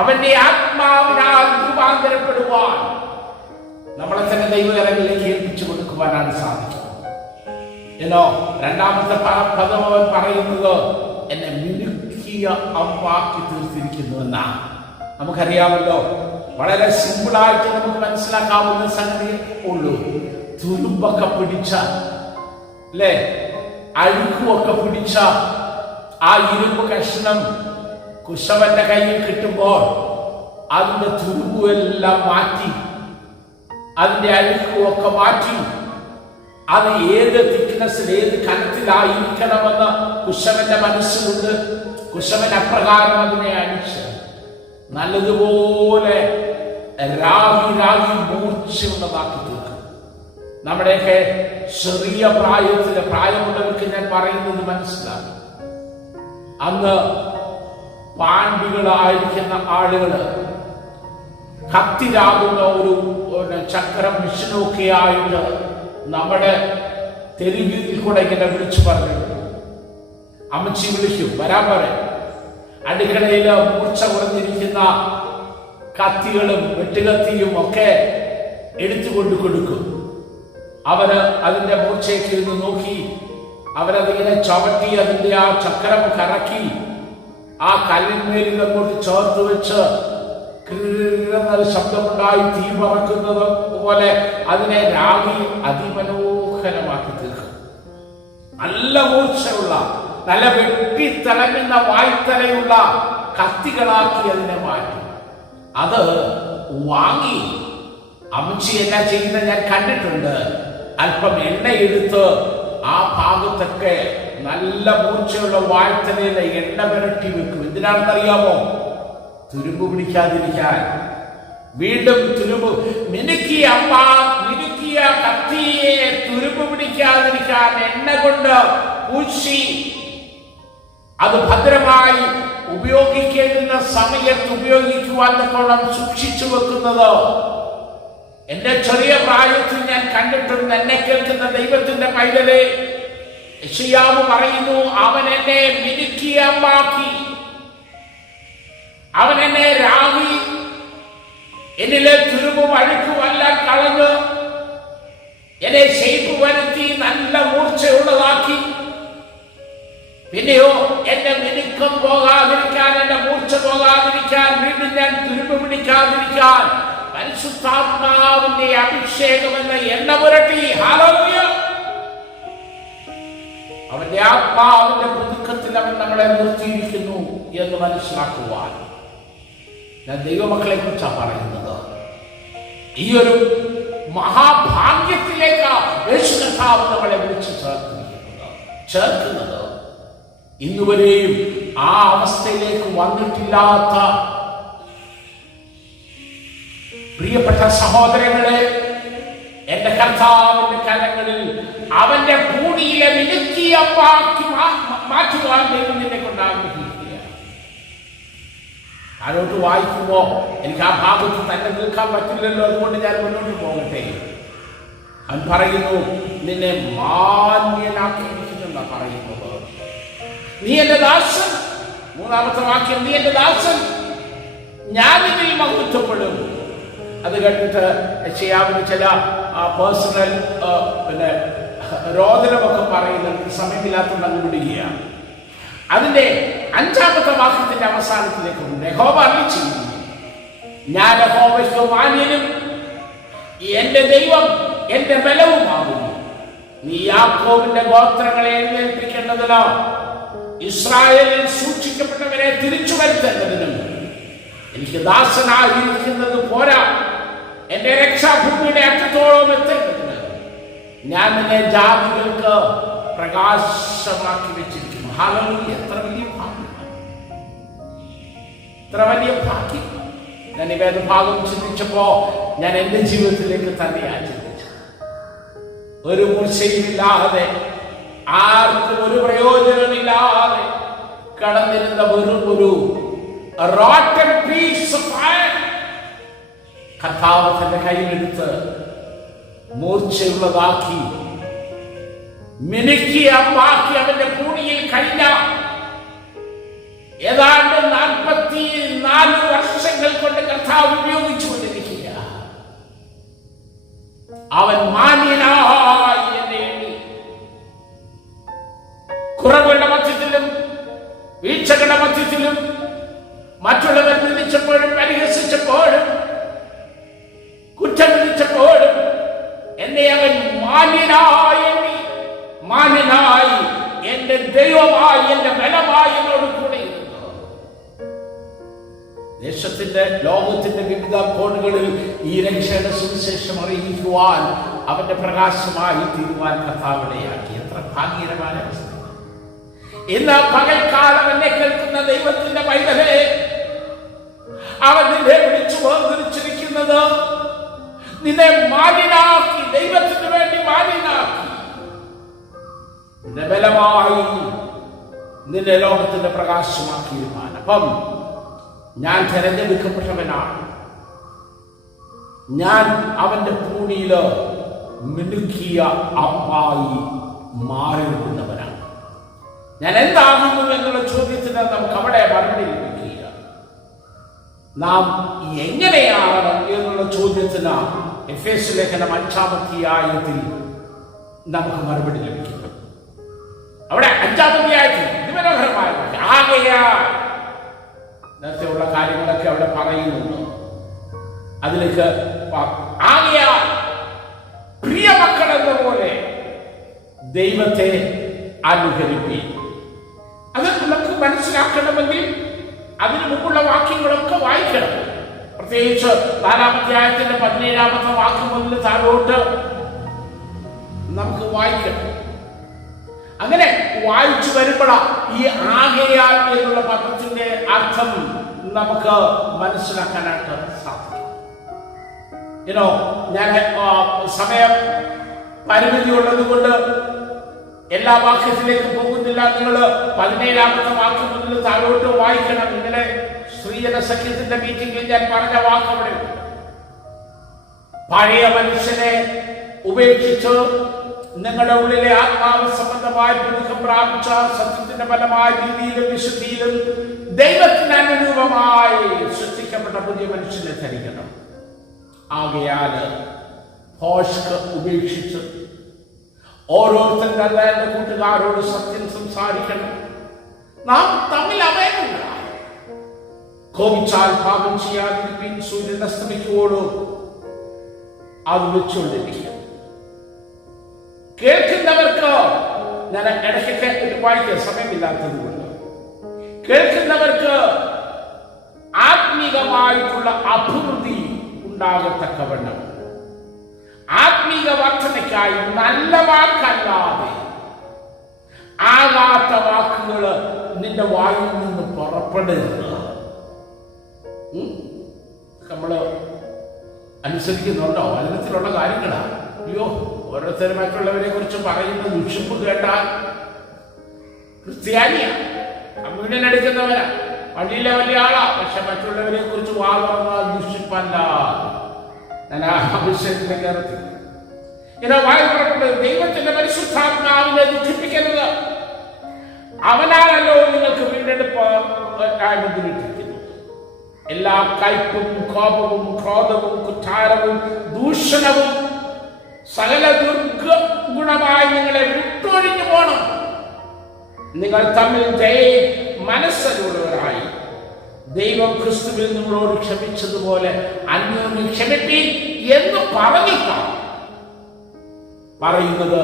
അവന്റെ ആത്മാവിനാൽ രൂപാന്തരപ്പെടുവാൻ നമ്മളെ തന്നെ ദൈവകരങ്ങളിലേക്ക് ഏൽപ്പിച്ചു കൊടുക്കുവാനാണ് സാധിക്കുന്നത്. രണ്ടാമത്തെ പദം അവൻ പറയുന്നത് എന്നെ മിനുക്കിയ അമ്പാക്കി തീർത്തിരിക്കുന്നു എന്നാണ്. നമുക്കറിയാമല്ലോ, വളരെ സിമ്പിളായിട്ട് നമുക്ക് മനസ്സിലാക്കാവുന്ന സംഗതി ഉള്ളൂ. തുരുമ്പൊക്കെ പിടിച്ച, അല്ലേ, അഴുക്കുമൊക്കെ പിടിച്ച ആ ഇരുമ്പ് കഷ്ണം കുശവന്റെ കയ്യിൽ കിട്ടുമ്പോൾ അതിന്റെ തുരുമ്പെല്ലാം മാറ്റി, അതിന്റെ അഴുക്കുമൊക്കെ മാറ്റി, അത് ഏത് തിക്നെസ്സിൽ ഏത് കനത്തിലായിരിക്കണമെന്ന് കുശവന്റെ മനസ്സുകൊണ്ട് കുശവൻ അപ്രകാരം അതിനെ അടിച്ച് നല്ലതുപോലെ രാഗി മൂർച്ചയുള്ളതാക്കി തീർക്കും. നമ്മുടെയൊക്കെ ചെറിയ പ്രായമുള്ളവർക്ക് ഞാൻ പറയുന്നത് മനസ്സിലാകും. അന്ന് പാണ്ഡികളായിരിക്കുന്ന ആളുകള് കത്തിരാകുന്ന ഒരു ചക്രം മിഷനൊക്കെ ആയിട്ട് നമ്മുടെ തെരുവീതിൽ കൂടെ ഇങ്ങനെ വിളിച്ചു പറഞ്ഞു. അമ്മച്ചി വിളിക്കും, വരാൻ പറയും. അടുക്കളയില് മൂർച്ച കുറഞ്ഞിരിക്കുന്ന കത്തികളും വെട്ടുകത്തിയും ഒക്കെ എടുത്തുകൊണ്ട് കൊടുക്കും. അവര് അതിന്റെ മൂർച്ചയ്ക്ക് ഇരുന്ന് നോക്കി, അവരതിങ്ങനെ ചവിട്ടി അതിന്റെ ആ ചക്രം കറക്കി ആ കല്ലിന്മേലിൽ അങ്ങോട്ട് ചേർത്ത് വെച്ച് ശബ്ദമുണ്ടായി തീ പറക്കുന്നത് പോലെ അതിനെ രാഗി അതിമനോഹരമാക്കി തീർക്കും. നല്ല മൂർച്ചയുള്ള, നല്ല വെട്ടിത്തിളങ്ങുന്ന വായ്ത്തലയുള്ള കത്തികളാക്കി അതിനെ മാറ്റി. അത് വാങ്ങി അമ്മച്ചി എന്നാ ചെയ്യുന്നത് ഞാൻ കണ്ടിട്ടുണ്ട്. അല്പം എണ്ണയെടുത്ത് ആ ഭാഗത്തൊക്കെ നല്ല മൂർച്ചയുള്ള വാഴ്ത്തലയിൽ എണ്ണ പുരട്ടി വെക്കും. എന്തിനാണെന്നറിയാമോ? തുരുമ്പ് പിടിക്കാതിരിക്കാൻ. വീണ്ടും തുരുമ്പ് മിനുക്കിയ കത്തിയെ തുരുമ്പ് പിടിക്കാതിരിക്കാൻ എണ്ണ കൊണ്ട് പൂശി അത് ഭദ്രമായി ഉപയോഗിക്കേണ്ടുന്ന സമയത്ത് ഉപയോഗിക്കുവാൻ തക്കോണം സൂക്ഷിച്ചു വെക്കുന്നത്. എന്റെ ചെറിയ പ്രായത്തിൽ ഞാൻ കണ്ടിട്ടുണ്ട്. എന്നെ കേൾക്കുന്ന ദൈവത്തിന്റെ പൈതലെ, യെശയ്യാവ് പറയുന്നു, അവൻ എന്നെ മിനുക്കി അമ്പാക്കി, അവൻ എന്നെ രാഗി, എന്നിലെ തുരുമ്പും അഴുക്കുമെല്ലാം കളഞ്ഞ് എന്നെ ഷേപ്പ് വരുത്തി നല്ല മൂർച്ചയുള്ളതാക്കി. പിന്നെയോ എന്റെ മിനുക്കം പോകാതിരിക്കാൻ, എന്റെ മൂർച്ച പോകാതിരിക്കാൻ, വീണ്ടും ഞാൻ തുരുമ്പ് പിടിക്കാതിരിക്കാൻ പരിശുദ്ധാത്മാവിന്റെ അഭിഷേകം എന്ന എണ്ണ പുരട്ടി. ഹല്ലേലൂയ! അവന്റെ ആത്മാവിന്റെ പുതുക്കത്തിൽ അവൻ നമ്മളെ നിർത്തിയിരിക്കുന്നു എന്ന് മനസ്സിലാക്കുവാൻ ഞാൻ ദൈവമക്കളെ കുറിച്ചാണ് പറയുന്നത്. ഈ ഒരു മഹാഭാഗ്യത്തിലേക്ക് യേശു കർത്താവ് നമ്മളെ വിളിച്ച് ചേർക്കുന്നത്. ഇന്നുവരെയും ആ അവസ്ഥയിലേക്ക് വന്നിട്ടില്ലാത്ത പ്രിയപ്പെട്ട സഹോദരങ്ങളെ, എന്റെ കർത്താവിന്റെ കരങ്ങളിൽ അവന്റെ പൂണിയിലെ മിനുക്കിയ മാറ്റുവാൻ ദൈവം നിന്നെ കൊണ്ടാഗ്രഹിക്കുക. താഴോട്ട് വായിക്കുമ്പോ എനിക്ക് ആ ഭാഗത്ത് തന്നെ നിൽക്കാൻ പറ്റില്ലല്ലോ, അതുകൊണ്ട് ഞാൻ മുന്നോട്ട് പോകട്ടെ. അവൻ പറയുന്നു, നിന്നെ മാന്യനാക്കിയിരിക്കുന്നെന്നാ പറയുന്നത്. നീ എന്റെ ദാസൻ. മൂന്നാമത്തെ വാക്യം, നീ എന്റെ ദാസൻ, ഞാൻ നിന്നിൽ മഹത്വപ്പെടും. അത് കേട്ടിട്ട് യെശയ്യാവിന് ചില പേഴ്സണൽ രോദനമൊക്കെ പറയുന്നുണ്ട്. സമയമില്ലാത്തത് അങ്ങ് വിടുകയാണ്. അതിന്റെ 5-ാമത്തെ വാക്യത്തിന്റെ അവസാനത്തിലേക്ക് യഹോവ അരുളിച്ചെയ്യുന്നു, ഞാൻ യഹോവയ്ക്ക് മാന്യനും എന്റെ ദൈവം എന്റെ ബലവുമാകുന്നു. നീ യാക്കോബിന്റെ ഗോത്രങ്ങളെ എഴുന്നേൽപ്പിക്കേണ്ടതിനോ ഇസ്രായേലിൽ സൂക്ഷിക്കപ്പെട്ടവരെ തിരിച്ചു വരുത്തേണ്ടതിനും എനിക്ക് ദാസനായിരിക്കുന്നത് പോരാ, എന്റെ രക്ഷാഭൂമിയുടെ അറ്റത്തോളം എത്തേണ്ടതിന് ഞാൻ നിന്നെ ജാതികൾക്ക് പ്രകാശമാക്കി വെച്ചിരിക്കുന്നു. ഹല്ലേലൂയ! എത്ര വലിയ ഭാഗ്യം, എത്ര വലിയ ഭാഗ്യം. ഞാൻ ഈ വേദഭാഗം ചിന്തിച്ചപ്പോ ഞാൻ എന്റെ ജീവിതത്തിലേക്ക് തന്നെയാണ് ചിന്തിച്ചത്. ഒരു മൂർച്ചയുമില്ലാതെ, ആർക്കും ഒരു പ്രയോജനമില്ലാതെ കടന്നിരുന്ന ഒരു rotten piece of iron കർത്താവ് തന്റെ കയ്യിലെടുത്ത് മൂർച്ചയുള്ളതാക്കി മിനുക്കി അമ്പാക്കി അവന്റെ പൂണിയിൽ കഴിഞ്ഞ ഏതാണ്ട് 44 വർഷങ്ങൾ കൊണ്ട് കർത്താവ് ഉപയോഗിച്ചുകൊണ്ടിരിക്കുക. അവൻ മാന്യനായി എന്നെ എണ്ണി. കുറവുകളുടെ മധ്യത്തിലും വീഴ്ചകളുടെ മധ്യത്തിലും മറ്റുള്ളവർ വിധിച്ചപ്പോഴും പരിഹസിച്ചപ്പോഴും കുറ്റം വിധിച്ചപ്പോഴും എന്നെ അവൻ മാന്യനായി എന്റെ ദൈവമായി എന്റെ ബലമായി എന്നോട് കൂടെ ഇരുന്നു. ദേശത്തിന്റെ ലോകത്തിന്റെ വിവിധ കോണുകളിൽ ഈ രക്ഷയുടെ സുവിശേഷം അറിയിക്കുവാൻ അവന്റെ പ്രകാശമായി തീരുവാൻ കർത്താവിനെയാക്കി. എത്ര ഭാഗ്യകരമായ അവസ്ഥ! ഇന്ന് പകൽക്കാലം എന്നെ കേൾക്കുന്ന ദൈവത്തിന്റെ പൈതലേ, അവൻ നിന്നെ വിളിച്ചു വേർതിരിച്ചിരിക്കുന്നത് നിന്നെ മാന്യനാക്കി, ദൈവത്തിന് വേണ്ടി മാന്യനാക്കി, നിന്നെ ബലമായി നിന്നെ ലോകത്തിന്റെ പ്രകാശമാക്കിയിരുവാൻ. അപ്പം ഞാൻ തെരഞ്ഞെടുക്കപ്പെട്ടവനാണ്. ഞാൻ അവന്റെ പൂണിയില് മിനുക്കിയ അമ്പായി മാറിവിടുന്നവനാണ്. ഞാൻ എന്താകുന്നു എന്നുള്ള ചോദ്യത്തിന് നമുക്ക് അവിടെ മറുപടി ലഭിക്കുക. നാം എങ്ങനെയാണ് എന്നുള്ള ചോദ്യത്തിന് എഫേസ്യ ലേഖനം 5-ാം അധ്യായത്തിൽ നമുക്ക് മറുപടി ലഭിക്കുന്നു. അവിടെ 5-ാം അധ്യായത്തിൽ മനോഹരമായ നേരത്തെ ഉള്ള കാര്യങ്ങളൊക്കെ അവിടെ പറയുന്നുണ്ട്. അതിലേക്ക് ആകയാൽ പ്രിയ മക്കളെന്ന പോലെ ദൈവത്തെ അനുകരിപ്പീൻ. അത് നമുക്ക് മനസ്സിലാക്കണമെങ്കിൽ അതിനു മുമ്പുള്ള വാക്യങ്ങളൊക്കെ വായിക്കണം. പ്രത്യേകിച്ച് 4-ാം അധ്യായത്തിന്റെ 17-ാമത്തെ വാക്യം മുതൽ താഴോട്ട് നമുക്ക് വായിക്കണം. അങ്ങനെ വായിച്ചു വരുമ്പോഴാണ് ഈ ആകയാൽ എന്നുള്ള പദത്തിന്റെ അർത്ഥം നമുക്ക് മനസ്സിലാക്കാനായിട്ട് സാധിക്കും. ഞാൻ സമയം പരിമിതി ഉള്ളത് കൊണ്ട് എല്ലാ വാക്യത്തിലേക്ക് പോകുന്നില്ല. നിങ്ങൾ 17ാമത്തെ വാക്യം മുതൽ താഴോട്ട് വായിക്കണം. ഇന്നലെ സ്ത്രീജന സഖ്യത്തിന്റെ മീറ്റിംഗിൽ ഞാൻ പറഞ്ഞ വാക്ക് അവിടെ പഴയ മനുഷ്യനെ ഉപേക്ഷിച്ച് നിങ്ങളുടെ ഉള്ളിലെ ആത്മാവ് സംബന്ധമായ പുതുക്കം പ്രാപിച്ച സത്യത്തിന്റെ ഫലമായ രീതിയിലും വിശുദ്ധിയിലും ദൈവത്തിന് അനുരൂപമായി സൃഷ്ടിക്കപ്പെട്ട പുതിയ മനുഷ്യനെ ധരിക്കണം. ആകയാൽ ഭോഷ്ക് ഉപേക്ഷിച്ച് ഓരോരുത്തരും തന്റെ കൂട്ടുകാരോട് സത്യം സംസാരിക്കണം. നാം തമ്മിൽ അവയവങ്ങളാണ്. കോപിച്ചാൽ പാപം ചെയ്യാതിരിപ്പിൻ, സൂര്യൻ അസ്തമിക്കുവോളൂ അത് വെച്ചുകൊണ്ടിരിക്കും. കേൾക്കുന്നവർക്ക്, ഞാൻ ഇടയ്ക്കൊക്കെ വായിക്കാൻ സമയമില്ലാത്തത് കൊണ്ട്, കേൾക്കുന്നവർക്ക് ആത്മീകമായിട്ടുള്ള അഭിവൃദ്ധി ഉണ്ടാകത്തക്കവണ്ണം ആത്മീക വർധനയ്ക്കായി നല്ല വാക്കല്ലാതെ ആകാത്ത വാക്കുകൾ നിന്റെ വായിൽ നിന്ന് പുറപ്പെടരുത്. നമ്മള് അനുസരിക്കുന്നുണ്ടോ? വചനത്തിലുള്ള കാര്യങ്ങളാണ്. അയ്യോ, ഓരോരുത്തരും മറ്റുള്ളവരെ കുറിച്ച് പറയുന്ന ദുഷിപ്പ് കേട്ടാൽ ക്രിസ്ത്യാനിയാ, കമ്മ്യൂണിയൻ എടുക്കുന്നവരാ, പള്ളിയിലെ വലിയ ആളാ, പക്ഷെ മറ്റുള്ളവരെ കുറിച്ച് വാദം ദുഷിപ്പല്ല. ഞാൻ ആ വിഷയത്തിലെ കയറത്തി വായിക്കുന്നത് ദൈവത്തിന്റെ പരിശുദ്ധാത്മാവിനെ ദുഃഖിപ്പിക്കരുത്. അവനാണല്ലോ നിങ്ങൾക്ക് വീണ്ടെടുപ്പ് മുദ്രയിട്ടിരിക്കുന്നു. എല്ലാ കയ്പും കോപവും ക്രോധവും കുറ്റാരവും ദൂഷണവും സകല ദുർഗുണമായി നിങ്ങളെ വിട്ടൊഴിഞ്ഞു പോണം. നിങ്ങൾ തമ്മിൽ മനസ്സരുള്ളവരായി ദൈവം ക്രിസ്തുവിൽ നിങ്ങളോട് ക്ഷമിച്ചതുപോലെ അന്യോന്യം ക്ഷമിപ്പീൻ എന്ന് പറഞ്ഞിട്ടാണ് പറയുന്നത്.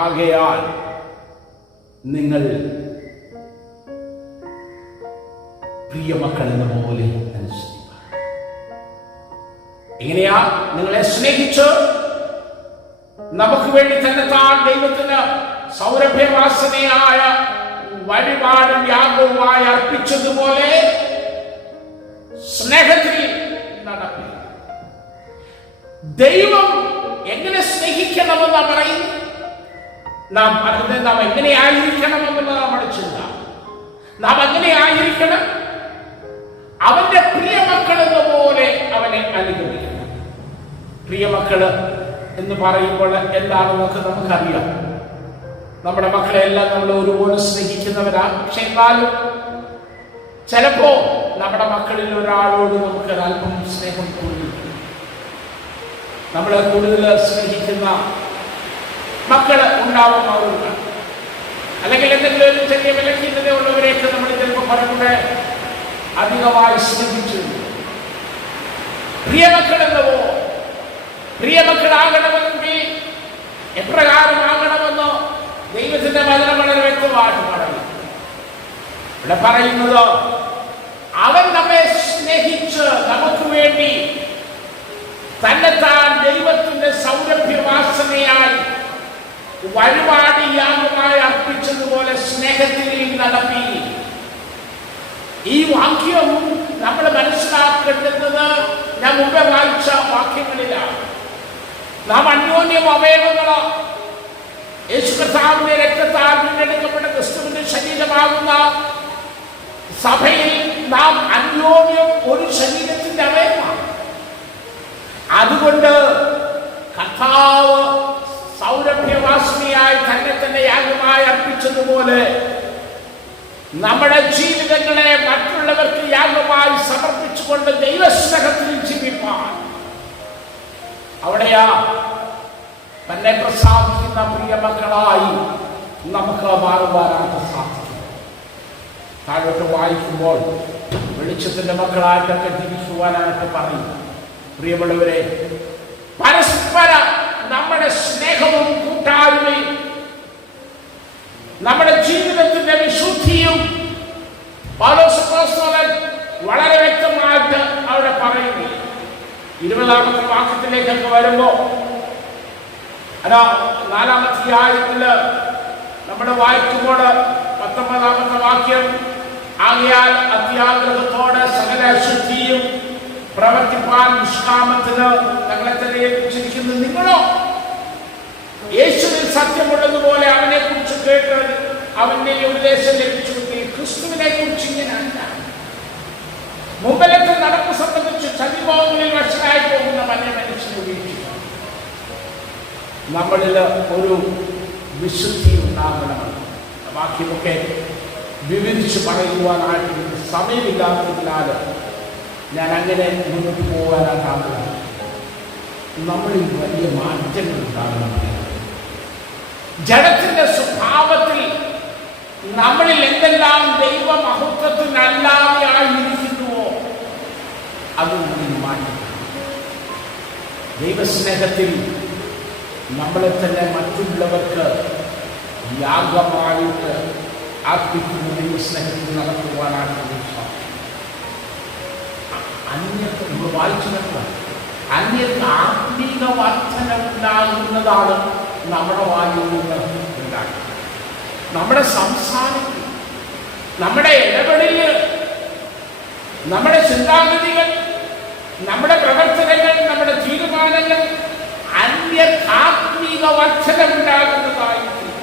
ആകയാൽ നിങ്ങൾ പ്രിയമക്കൾ എന്ന പോലെ അനുസരിക്കുക. എങ്ങനെയാ? നിങ്ങളെ സ്നേഹിച്ച് നമുക്ക് വേണ്ടി തന്നെ ദൈവത്തിന് സൗരഭ്യവാസനയായ വഴിപാടും യാഗവുമായി അർപ്പിച്ചതുപോലെ സ്നേഹത്തിൽ നടക്കുക. ദൈവം എങ്ങനെ സ്നേഹിക്കണമെന്ന് പറയും. നാം എങ്ങനെയായിരിക്കണമെന്നുള്ള നമ്മുടെ ചിന്ത. നാം എങ്ങനെയായിരിക്കണം? അവന്റെ പ്രിയമക്കൾ എന്ന പോലെ അവനെ അനുഗമിക്കണം. പ്രിയമക്കള് എന്ന് പറയുമ്പോൾ എന്താണെന്നൊക്കെ നമുക്കറിയാം. നമ്മുടെ മക്കളെ എല്ലാം നമ്മൾ ഒരുപോലെ സ്നേഹിക്കുന്നവരാണ്. പക്ഷെ എന്നാലും ചിലപ്പോ നമ്മുടെ മക്കളിൽ ഒരാളോട് നമുക്ക് അല്പം സ്നേഹം കൂടുതൽ, നമ്മളെ കൂടുതൽ സ്നേഹിക്കുന്ന മക്കൾ ഉണ്ടാവുന്നവരുണ്ട്. അല്ലെങ്കിൽ എന്തെങ്കിലും ഒരു ചെറിയ വിലക്കിന്നതയുള്ളവരെയൊക്കെ നമ്മൾ ചിലപ്പോൾ കുറച്ചുകൂടെ അധികമായി സ്നേഹിച്ചു. പ്രിയമക്കളെന്നവോ പ്രിയമക്കളാകണമെങ്കിൽ എപ്രകാരമാകണമെന്നോ ദൈവത്തിന്റെ വചനം വളരെ വ്യക്തമായിട്ട് പറയും. ഇവിടെ പറയുന്നത് അവൻ നമ്മെ സ്നേഹിച്ച് നമുക്ക് വേണ്ടി തന്നെത്താൻ ദൈവത്തിന്റെ സൗരഭ്യവാസനയായി വഴിപാട് യാഗമായി അർപ്പിച്ചതുപോലെ സ്നേഹത്തിൽ നടത്തി. ഈ വാക്യം നമ്മൾ മനസ്സിലാക്കേണ്ടത് ഞാൻ മുമ്പേ വായിച്ച വാക്യങ്ങളിലാണ്. നാം അന്യോന്യം അവയവങ്ങളോ യേശു കർത്താവിന്റെ രക്തത്താൽ വീണ്ടെടുക്കപ്പെട്ട ക്രിസ്തുവിന്റെ ശരീരമാകുന്ന സഭയിൽ നാം അന്യോന്യം ഒരു ശരീരത്തിന്റെ അവയവമാണ്. അതുകൊണ്ട് കർത്താവ് സൗരഭ്യവാസിനിയായി തന്നെ യാഗമായി അർപ്പിച്ചതുപോലെ നമ്മുടെ ജീവിതങ്ങളെ മറ്റുള്ളവർക്ക് യാഗമായി സമർപ്പിച്ചുകൊണ്ട് ദൈവസ്നേഹത്തിൽ ജീവിപ്പാൻ അവിടെയാ തന്നെ പ്രസാദിക്കുന്ന പ്രിയമക്കളായി നമുക്ക് മാറുവാനായിട്ട് സാധിക്കും. താഴോട്ട് വായിക്കുമ്പോൾ വെളിച്ചത്തിന്റെ മക്കളായിട്ടൊക്കെ ജീവിക്കുവാനായിട്ട് പറയും. പ്രിയമുള്ളവരെ, പരസ്പര നമ്മുടെ സ്നേഹവും കൂട്ടായ്മയും നമ്മുടെ ജീവിതത്തിന്റെ വിശുദ്ധിയും പൗലോസ് അപ്പോസ്തലൻ വളരെ വ്യക്തമായിട്ട് അവിടെ പറയുന്നു. 20ാമത്തെ വാക്യത്തിലേക്കൊക്കെ വരുമ്പോ അതാ 4-ാം അധ്യായത്തില് നമ്മുടെ വായിക്കുമ്പോൾ 19-ാമത്തെ വാക്യം, ആകയാൽ അത്യാഗ്രഹത്തോടെ സകല അശുദ്ധിയും പ്രവർത്തിപ്പാൻ നിഷ്കാമത്തിന് ഞങ്ങളെ തന്നെ ഏൽപ്പിച്ചിരിക്കുന്നു. നിങ്ങളോ യേശുവിൽ സത്യമുള്ളതുപോലെ അവനെ കുറിച്ച് കേട്ട് അവന്റെ ഉപദേശം ലഭിച്ചു. ക്രിസ്തുവിനെ കുറിച്ച് ഇങ്ങനെയല്ല. മുമ്പിലത്തെ നടപ്പ് സംബന്ധിച്ച് ചതിമോഹങ്ങളിൽ വശനായി പോകുന്ന മറ്റേ മനുഷ്യനെ ഉപേക്ഷിക്കുക. നമ്മളിൽ ഒരു വിശുദ്ധി ഉണ്ടാകണമെന്ന് വാക്യമൊക്കെ വിവരിച്ച് പറയുവാനായിട്ട് സമയമില്ലാത്തതിനാൽ ഞാൻ അങ്ങനെ മുന്നോട്ട് പോകാനാണ് ആഗ്രഹം. നമ്മളിൽ വലിയ മാറ്റങ്ങൾ ഉണ്ടാകണം. ജഡത്തിന്റെ സ്വഭാവത്തിൽ നമ്മളിൽ എന്തെല്ലാം ദൈവമഹത്വത്തിനല്ലാതെ ആയിരിക്കുന്നുവോ അത് നമ്മൾ മാറ്റി ദൈവസ്നേഹത്തിൽ നമ്മളെ തന്നെ മറ്റുള്ളവർക്ക് യാഗമായിട്ട് അർപ്പിക്കുന്ന ദൈവസ്നേഹത്തിൽ നടത്തുവാനാണ് അന്യർക്ക് നമ്മൾ വായിച്ചു നടത്തുക. അന്യർക്ക് ആത്മീക വർധന ഉണ്ടാകുന്നതാണ് നമ്മുടെ വായിൽ നിന്ന് ഉണ്ടാകുന്നത്. നമ്മുടെ സംസാരത്തിൽ, നമ്മുടെ ഇടപെടലിൽ, നമ്മുടെ ചിന്താഗതികൾ, നമ്മുടെ പ്രവർത്തനങ്ങൾ, നമ്മുടെ തീരുമാനങ്ങൾ ആത്മീക വർധന ഉണ്ടാകുന്നതായിരിക്കും.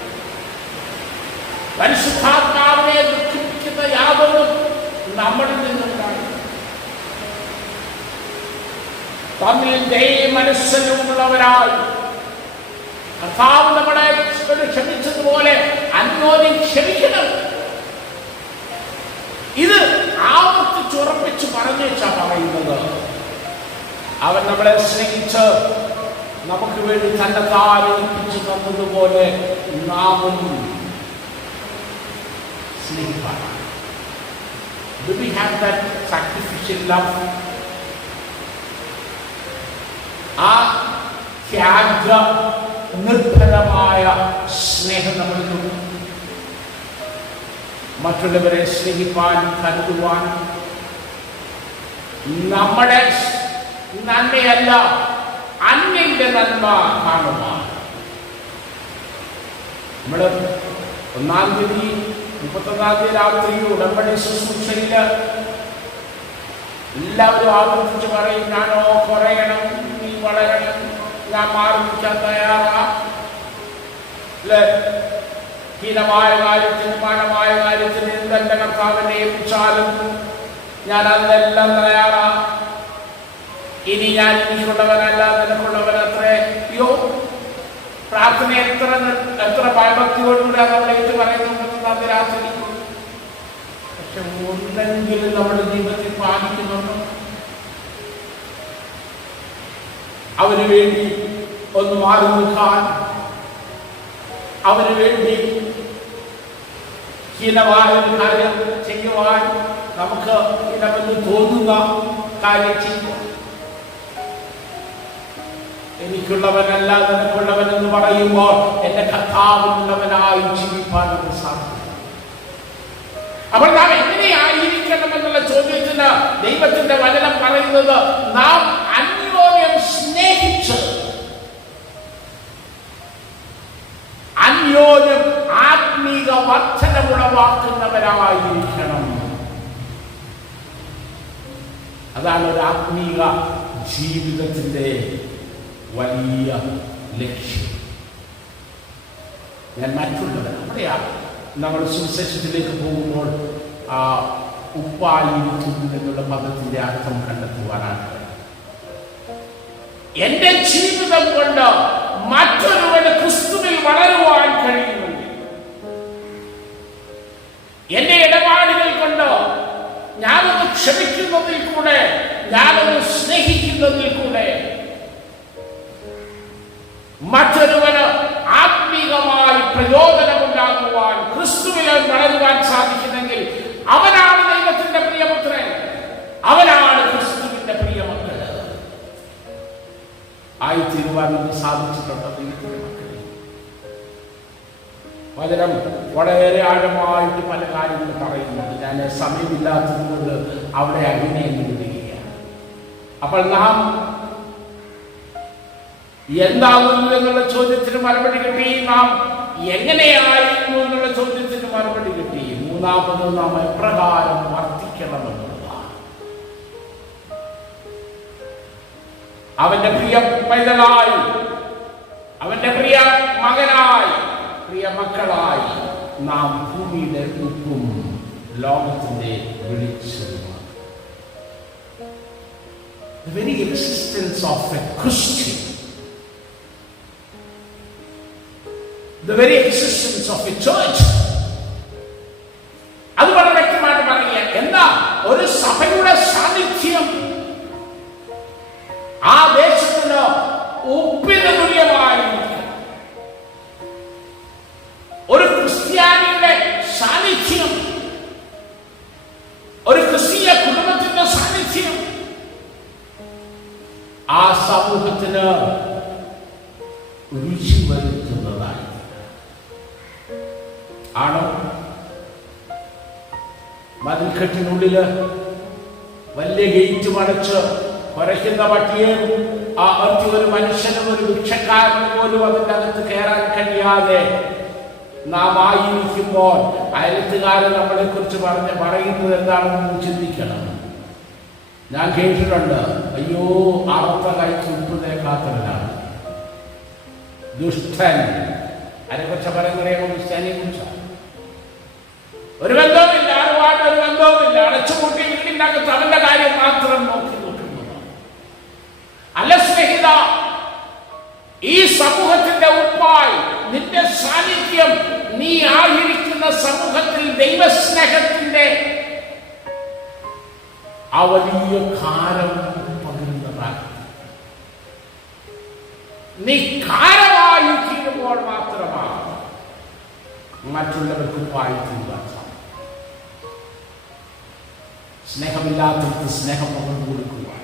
പരിശുദ്ധാത്മാവിനെ ദുഃഖിപ്പിക്കുന്ന യാതൊന്നും നമ്മളിൽ നിന്നുണ്ടാകും. തമ്മിൽ ദൈവമനസ്സലുള്ളവരായി കർത്താവ് നമ്മളെ ക്ഷമിച്ചതുപോലെ അന്യോന്യം ക്ഷമിക്കണം. ഇത് ആവർത്തിച്ചുറപ്പിച്ച് പറഞ്ഞേച്ചാ പറയുന്നത്. അവൻ നമ്മളെ സ്നേഹിച്ച് നമുക്ക് വേണ്ടി തന്നെ താരേൽപ്പിച്ചു തന്നതുപോലെ നാമും സ്നേഹിപ്പാൻ. Do we have that sacrificial love? ആ ത്യാഗ നിർഭരമായ സ്നേഹം നമ്മളിലുണ്ട്. മറ്റുള്ളവരെ സ്നേഹിപ്പാൻ, കരുതുവാൻ, നമ്മുടെ നന്മയല്ല അന്യന്റെ നന്മ കാണുവാൻ. നമ്മള് 1-ാം തീയതി 31-ാം തീയതി രാത്രി ഉടമ്പടി ശുശ്രൂഷയില് എല്ലാവരും ആവർത്തിച്ച് പറയും, ഞാനോ കുറയണം, നീ വളരണം, ഞാൻ മാറി നിൽക്കാൻ തയ്യാറാ. അല്ലെ, ഹീനമായ കാര്യത്തിന്, മാനമായ കാര്യത്തിന് എന്തെന്റെ കർത്താവിനെ ഏൽപ്പിച്ചാലും ഞാൻ അതെല്ലാം തയ്യാറാ. ഇനി ഞാൻ എനിക്കുള്ളവനല്ല, നിനക്കുള്ളവനത്രേ. അയ്യോ, പ്രാർത്ഥന എത്ര ഭയഭക്തിയോടുകൂടെ നമ്മൾ ഏറ്റു പറയുന്നു രാത്രി. പക്ഷെ ഒന്നെങ്കിലും നമ്മുടെ ജീവിതത്തിൽ പാലിക്കുന്നുണ്ടോ? അവന് വേണ്ടി ഒന്ന് മാറി നിൽക്കാൻ, അവന് വേണ്ടി ഹീനമായ ഒരു കാര്യം ചെയ്യുവാൻ, നമുക്ക് ഹീനമെന്ന് തോന്നുന്ന കാര്യം ചെയ്യുക. എനിക്കുള്ളവനല്ല നിനക്കുള്ളവൻ എന്ന് പറയുമ്പോൾ എന്റെ കർത്താവിനുള്ളവനായി ജീവിക്കാൻ സാധിക്കും. അപ്പോൾ നാം എങ്ങനെയായിരിക്കണം എന്നുള്ള ചോദ്യത്തിന് ദൈവത്തിന്റെ വചനം പറയുന്നത്, നാം അന്യോന്യം സ്നേഹിച്ച് അന്യോന്യം ആത്മീക വർധനമുളവാക്കുന്നവരായിരിക്കണം. അതാണ് ഒരു ആത്മീക ജീവിതത്തിന്റെ വലിയ ലക്ഷ്യം. ഞാൻ മറ്റുള്ളവർ അവിടെയാണ് നമ്മൾ സുവിശേഷത്തിലേക്ക് പോകുമ്പോൾ ആ ഉപ്പായിരിക്കുന്നു എന്നുള്ള പദത്തിന്റെ അർത്ഥം കണ്ടെത്തുവാനാണ്. എന്റെ ജീവിതം കൊണ്ട് മറ്റൊരുവന് ക്രിസ്തുവിൽ വളരുവാൻ കഴിയുമെങ്കിൽ, എന്റെ ഇടപാടുകൾ കൊണ്ട് ഞാനൊന്ന് ക്ഷമിക്കുന്നതിൽ കൂടെ, ഞാനൊന്ന് സ്നേഹിക്കുന്നതിൽ കൂടെ മറ്റൊരുവന് ആത്മീകമായി പ്രയോജനമുണ്ടാകുവാൻ, ക്രിസ്തുവിൽ വളരുവാൻ സാധിക്കുന്നെങ്കിൽ അവനാണ് ദൈവത്തിന്റെ പ്രിയപുത്രൻ, അവനാണ് ക്രിസ്തുവിന്റെ പ്രിയമക്കൾ ആയിത്തീരുവാൻ സാധിച്ചിട്ടുണ്ട്. ദൈവത്തിന്റെ മക്കളെ, വചനം വളരെ ആഴമായിട്ട് പല കാര്യങ്ങൾ പറയുന്നുണ്ട്. ഞാൻ സമയമില്ലാത്തതുകൊണ്ട് അവിടെ അങ്ങനെ വിടുകയാണ്. അപ്പോൾ നാം എന്താകുന്നു എന്നുള്ള ചോദ്യത്തിന് മറുപടി കിട്ടി. നാം എങ്ങനെയായിരുന്നു എന്നുള്ള ചോദ്യത്തിന് മറുപടി കിട്ടി. മൂന്നാമത് നാം എപ്രകാരം വർദ്ധിക്കണമെന്നുള്ളതാണ്. അവന്റെ പ്രിയ പൈതലായി, അവന്റെ പ്രിയ മകനായി, പ്രിയ മക്കളായി നാം ഭൂമിയുടെ ഉപ്പും ലോകത്തിന്റെ വെളിച്ചവുമാണ്. The very existence of a Christian, the very existence of a church, അത് വളരെ വ്യക്തമായിട്ട് പറയുക. എന്താ ഒരു സഭയുടെ സാന്നിധ്യം ആ ദേശത്തിന് ഉപ്പിന് തുല്യമായിരിക്കും. ഒരു ക്രിസ്ത്യാനിയുടെ സാന്നിധ്യം, ഒരു ക്രിസ്തീയ കുടുംബത്തിന്റെ സാന്നിധ്യം ആ സമൂഹത്തിന് രുചി വരുത്തുന്നതായി ആണോ? മതിൽക്കെട്ടിനുള്ളില് വലിയ ഗേറ്റ് മടച്ച് കുരയ്ക്കുന്ന പട്ടിയും ഒരു മനുഷ്യനും ഒരു ഭിക്ഷക്കാരനും പോലും അതിൻ്റെ അകത്ത് കയറാൻ കഴിയാതെ നാം ആയിരിക്കുമ്പോൾ അയലത്തുകാരൻ നമ്മളെ കുറിച്ച് പറയുന്നത് എന്താണെന്ന് ചിന്തിക്കണം. ഞാൻ കേട്ടിട്ടുണ്ട്, അയ്യോ അറുത്ത കൈക്ക് ഉപ്പ് തേക്കാത്തവനാണ് ദുഷ്ടൻ. അതിനെക്കുറിച്ച് പറയുന്നറിയാമോ? ക്രിസ്ത്യാനിയെ കുറിച്ചാണ്. ഒരു ബന്ധവുമില്ല, ആരുമായിട്ട് ഒരു ബന്ധവുമില്ല, അടച്ചുപൂട്ടി വീടിൻ്റെ അകത്ത് അവന്റെ കാര്യം മാത്രം നോക്കി നോക്കുന്നതാണ്. അല്ല സ്നേഹിത, ഈ സമൂഹത്തിന്റെ ഉപ്പായി നിന്റെ സാന്നിധ്യം നീ ആയിരിക്കുന്ന സമൂഹത്തിൽ ദൈവസ്നേഹത്തിന്റെ ആ വലിയ കാരം പകരുന്നതാണ്. നീ കാരമായി തീരുമ്പോൾ മാത്രമാണ് മറ്റുള്ളവർക്ക് ഉപ്പായി തീരുവാൻ സാധിക്കും. സ്നേഹമില്ലാത്തവർക്ക് സ്നേഹം പകർന്നു കൊടുക്കുവാൻ,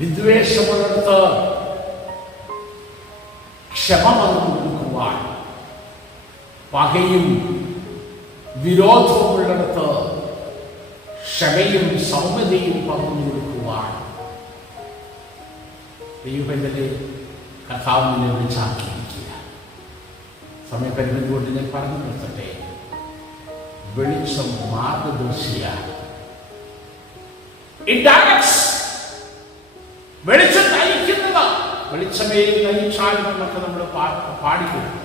വിദ്വേഷമുള്ളിടത്ത് ക്ഷമ പകർന്നു കൊടുക്കുവാൻ, പകയും വിരോധമുള്ളിടത്ത് ക്ഷമയും സൗമ്യതയും പകർന്നു കൊടുക്കുവാൻ ദൈവത്തിന്റെ കർത്താവിനെ വിളിച്ചാക്കിയിരിക്കുക. സമയപരിമിതി കൊണ്ട് ഞാൻ പറഞ്ഞു നിർത്തട്ടെ. വെളിച്ചം മാർഗദർശിയാണ്. വെളിച്ചം നയിക്കുന്നത്, വെളിച്ചമേ നയിച്ചാലും എന്നൊക്കെ നമ്മൾ പാടിക്കൊടുക്കും.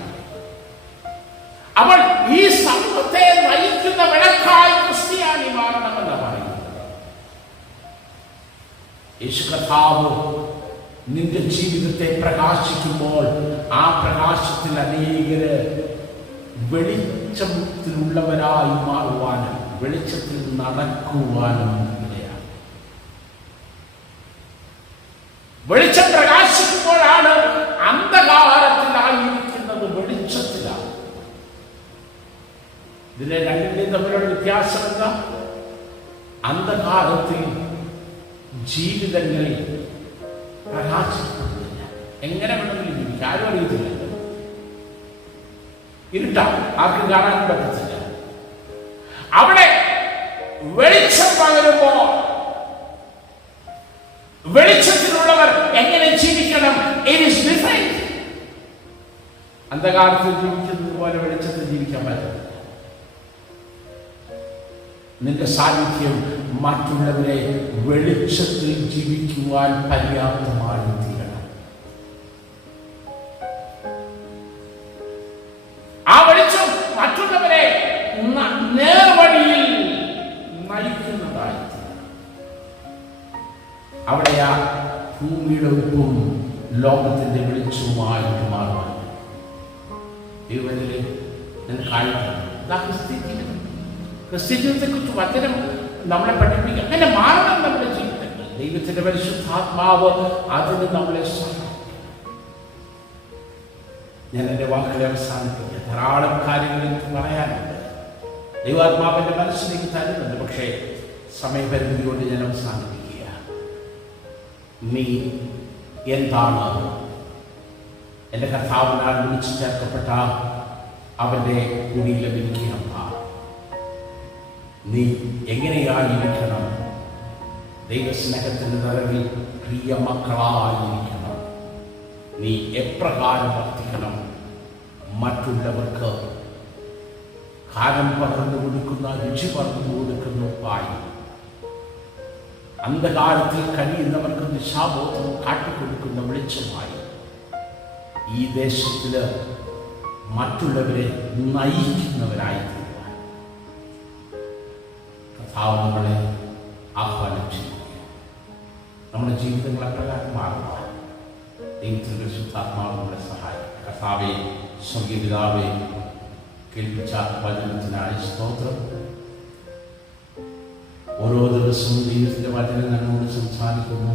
അവൾ ഈ സമൂഹത്തെ നയിക്കുന്ന വിളക്കായി ക്രിസ്ത്യാനി മാറണമെന്ന് പറയുന്നത്. യേശു കർത്താവ് നിന്റെ ജീവിതത്തെ പ്രകാശിക്കുമ്പോൾ ആ പ്രകാശത്തിൽ അനേകര് വെളിച്ചത്തിലുള്ളവരായി മാറുവാനും വെളിച്ചത്തിൽ നടക്കുവാനും ഇടയാണ്. വെളിച്ചം പ്രകാശിക്കുമ്പോഴാണ് അന്ധകാരത്തിലായിരിക്കുന്നത് വെളിച്ചത്തിലാണ്. ഇതിലെ രണ്ടിന്റെയും തമ്മിലുള്ള വ്യത്യാസം എന്താ? അന്ധകാരത്തിൽ ജീവിതങ്ങളിൽ പ്രകാശിക്കുന്നില്ല. എങ്ങനെ വേണമെങ്കിലും ജീവിക്കും, ആരും അറിയത്തില്ല. ഇരുട്ടാണ്, ആർക്കും കാണാൻ പറ്റത്തില്ല. അവിടെ വെളിച്ചം പകരുമ്പോൾ വെളിച്ചത്തിലുള്ളവർ എങ്ങനെ ജീവിക്കണം? It is different. അന്ധകാരത്തിൽ ജീവിക്കുന്നത് പോലെ വെളിച്ചത്തിൽ ജീവിക്കാൻ പറ്റില്ല. നിന്റെ സാന്നിധ്യം മറ്റുള്ളവരെ വെളിച്ചത്തിൽ ജീവിക്കുവാൻ പര്യാപ്തമായി തീരണം. ആ വെളിച്ചം മറ്റുള്ളവരെ നേർവഴിയിൽ നയിക്കുന്നതായി തീരണം. അവിടെ ആ ഭൂമിയുടെ ഉപ്പും ലോകത്തിന്റെ വെളിച്ചവുമായിട്ട് മാറുവാൻ ദൈവത്തിലെ ക്രിസ്ത്യജീവിതത്തെ കുറിച്ച് വചനം നമ്മളെ പഠിപ്പിക്കുക. അങ്ങനെ മാറണം നമ്മുടെ ജീവിതങ്ങൾ. ദൈവത്തിന്റെ പരിശുദ്ധാത്മാവ് അതിന് നമ്മളെ സഹായിക്കും. ഞാൻ എൻ്റെ വാക്കുകളെ അവസാനിപ്പിക്കുക. ധാരാളം കാര്യങ്ങൾ എനിക്ക് പറയാനുണ്ട്, ദൈവാത്മാവിന്റെ മനസ്സിലേക്ക് തരുന്നുണ്ട്. പക്ഷേ സമയപരിധി കൊണ്ട് ഞാൻ അവസാനിപ്പിക്കുക. നീ എന്താണ് എൻ്റെ കർത്താവിനാൽ വിളിച്ചു ചേർക്കപ്പെട്ട അവൻ്റെ കുടിയിൽ ലഭിക്കുക? നീ എങ്ങനെയായിരിക്കണം? ദൈവസ്നേഹത്തിൻ്റെ നിറവിൽ പ്രിയ മക്കളായിരിക്കണം. നീ എപ്രകാരം വർത്തിക്കണം, മറ്റുള്ളവർക്ക് കാലം പകർന്നു കൊടുക്കുന്ന, രുചി പകർന്നു കൊടുക്കുന്ന ഉപ്പായി, അന്ധകാരത്തിൽ കഴിയുന്നവർക്ക് ദിശാബോധം കാട്ടിക്കൊടുക്കുന്ന വെളിച്ചമായി ഈ ദേശത്തിൽ മറ്റുള്ളവരെ നയിക്കുന്നവരായി തീരുവാൻ കർത്താവ് നമ്മളെ ആഹ്വാനം ചെയ്യുക. നമ്മുടെ ജീവിതങ്ങൾ അപ്രകാരം മാറുവാൻ ദൈവത്തിൻ്റെ പരിശുദ്ധാത്മാവ് നമ്മളെ സഹായിക്കും. കർത്താവേ, സ്വർഗീയ പിതാവേ, കേൾപ്പിച്ച വചനത്തിനായി സ്തോത്രം. ഓരോ ദിവസവും ദൈവത്തിൻ്റെ വചനം ഞങ്ങളോട് സംസാരിക്കുന്നു.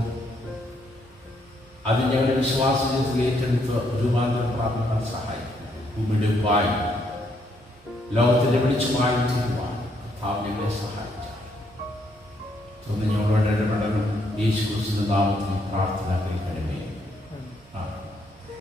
അത് ഞങ്ങളുടെ വിശ്വാസ ജീവിതത്തിൽ ഏറ്റെടുത്ത് രൂപാന്തരം പ്രാപിക്കാൻ സഹായിക്കും. ഭൂമിയുടെ ഉപ്പായി, ലോകത്തിൻ്റെ വെളിച്ചമായി തീരുവാൻ കർത്താവ് ഞങ്ങളെ സഹായിച്ചു. ഞങ്ങളോട് ഇടപെടണം. യേശു ക്രിസ്തുവിന്റെ നാമത്തിൽ പ്രാർത്ഥന